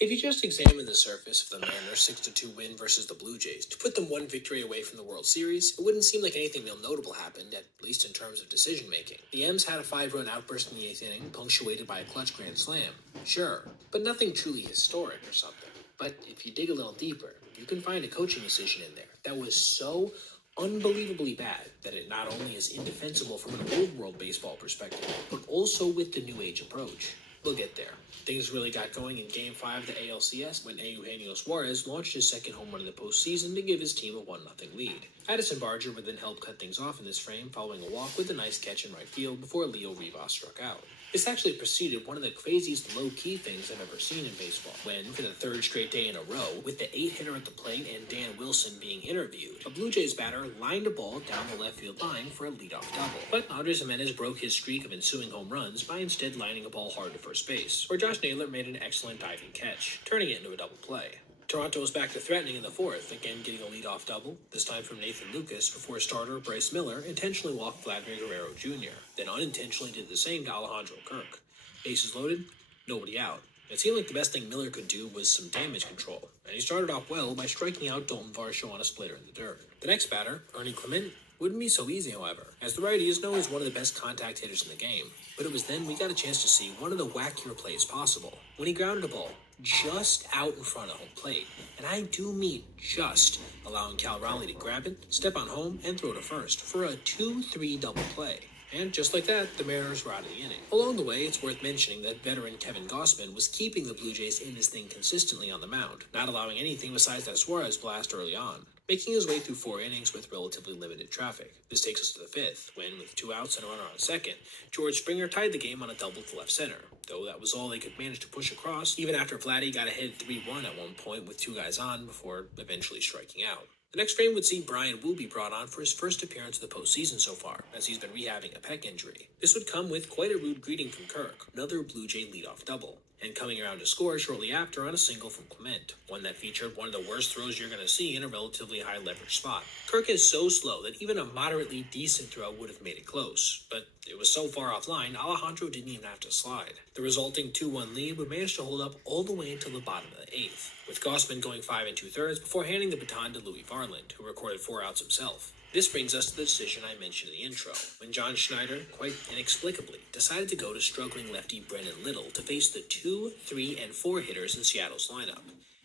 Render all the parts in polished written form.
If you just examine the surface of the Mariners' 6-2 win versus the Blue Jays to put them one victory away from the World Series, it wouldn't seem like anything real notable happened, at least in terms of decision making. The M's had a 5-run outburst in the 8th inning, punctuated by a clutch grand slam. Sure, but nothing truly historic or something. But if you dig a little deeper, you can find a coaching decision in there that was so unbelievably bad that it not only is indefensible from an old world baseball perspective, but also with the new age approach. We'll get there. Things really got going in Game 5 of the ALCS when Eugenio Suarez launched his second home run of the postseason to give his team a 1-0 lead. Addison Barger would then help cut things off in this frame following a walk with a nice catch in right field before Leo Rivas struck out. This actually preceded one of the craziest low-key things I've ever seen in baseball, when, for the third straight day in a row, with the 8-hitter at the plate and Dan Wilson being interviewed, a Blue Jays batter lined a ball down the left field line for a leadoff double. But Andres Gimenez broke his streak of ensuing home runs by instead lining a ball hard to first base, where Josh Naylor made an excellent diving catch, turning it into a double play. Toronto was back to threatening in the fourth, again getting a leadoff double, this time from Nathan Lucas, before starter Bryce Miller intentionally walked Vladimir Guerrero Jr., then unintentionally did the same to Alejandro Kirk. Bases loaded, nobody out. It seemed like the best thing Miller could do was some damage control, and he started off well by striking out Dalton Varsho on a splitter in the dirt. The next batter, Ernie Clement, wouldn't be so easy, however, as the righty is known as one of the best contact hitters in the game. But it was then we got a chance to see one of the wackier plays possible, when he grounded a ball just out in front of home plate. And I do mean just, allowing Cal Raleigh to grab it, step on home, and throw to first for a 2-3 double play. And just like that, the Mariners were out of the inning. Along the way, it's worth mentioning that veteran Kevin Gausman was keeping the Blue Jays in this thing consistently on the mound, not allowing anything besides that Suarez blast early on, making his way through 4 innings with relatively limited traffic. This takes us to the 5th, when, with 2 outs and a runner on second, George Springer tied the game on a double to left center, though that was all they could manage to push across, even after Vladdy got ahead 3-1 at one point with 2 guys on before eventually striking out. The next frame would see Brian Wu be brought on for his first appearance of the postseason so far, as he's been rehabbing a pec injury. This would come with quite a rude greeting from Kirk, another Blue Jay leadoff double, and coming around to score shortly after on a single from Clement, one that featured one of the worst throws you're going to see in a relatively high leverage spot. Kirk is so slow that even a moderately decent throw would have made it close, but it was so far offline, Alejandro didn't even have to slide. The resulting 2-1 lead would manage to hold up all the way until the bottom of the 8th, with Gausman going 5 2/3 before handing the baton to Louis Varland, who recorded 4 outs himself. This brings us to the decision I mentioned in the intro, when John Schneider, quite inexplicably, decided to go to struggling lefty Brennan Little to face the 2, 3, and 4 hitters in Seattle's lineup.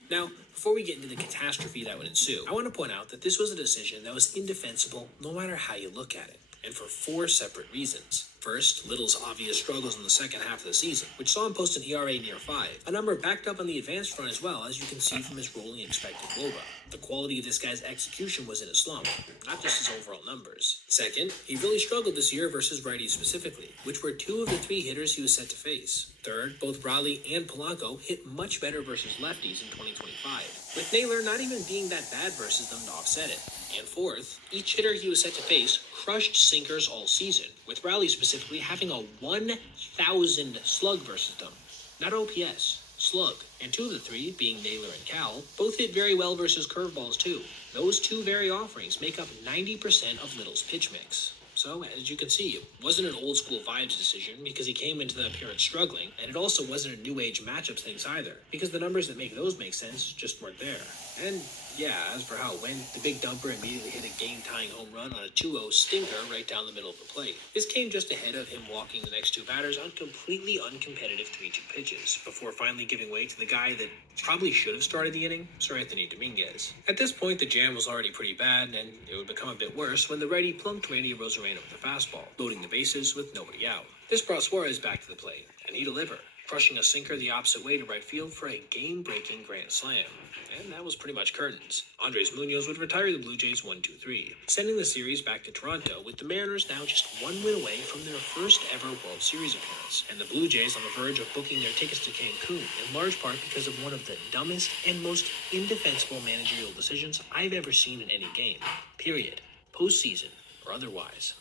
Now, before we get into the catastrophe that would ensue, I want to point out that this was a decision that was indefensible no matter how you look at it, and for 4 separate reasons. First, Little's obvious struggles in the second half of the season, which saw him post an ERA near 5, a number backed up on the advanced front as well, as you can see from his rolling expected WOBA. The quality of this guy's execution was in a slump, not just his overall numbers. Second, he really struggled this year versus righties specifically, which were 2 of the 3 hitters he was set to face. Third, both Raleigh and Polanco hit much better versus lefties in 2025, with Naylor not even being that bad versus them to offset it. And fourth, each hitter he was set to face crushed sinkers all season, with Raleigh specifically having a 1,000 slug versus them. Not OPS, slug. And 2 of the 3, being Naylor and Cal, both hit very well versus curveballs too. Those 2 very offerings make up 90% of Little's pitch mix. So, as you can see, it wasn't an old school vibes decision because he came into the appearance struggling, and it also wasn't a new age matchups things either, because the numbers that make those make sense just weren't there. And yeah, as for how it went, the big dumper immediately hit a game-tying home run on a 2-0 stinker right down the middle of the plate. This came just ahead of him walking the next 2 batters on completely uncompetitive 3-2 pitches, before finally giving way to the guy that probably should have started the inning, Sir Anthony Dominguez. At this point, the jam was already pretty bad, and it would become a bit worse when the righty plunked Randy Rosarena with a fastball, loading the bases with nobody out. This brought Suarez back to the plate, and he delivered, crushing a sinker the opposite way to right field for a game-breaking grand slam. And that was pretty much curtains. Andres Munoz would retire the Blue Jays 1-2-3, sending the series back to Toronto, with the Mariners now just 1 win away from their first ever World Series appearance, and the Blue Jays on the verge of booking their tickets to Cancun, in large part because of one of the dumbest and most indefensible managerial decisions I've ever seen in any game, period, postseason or otherwise.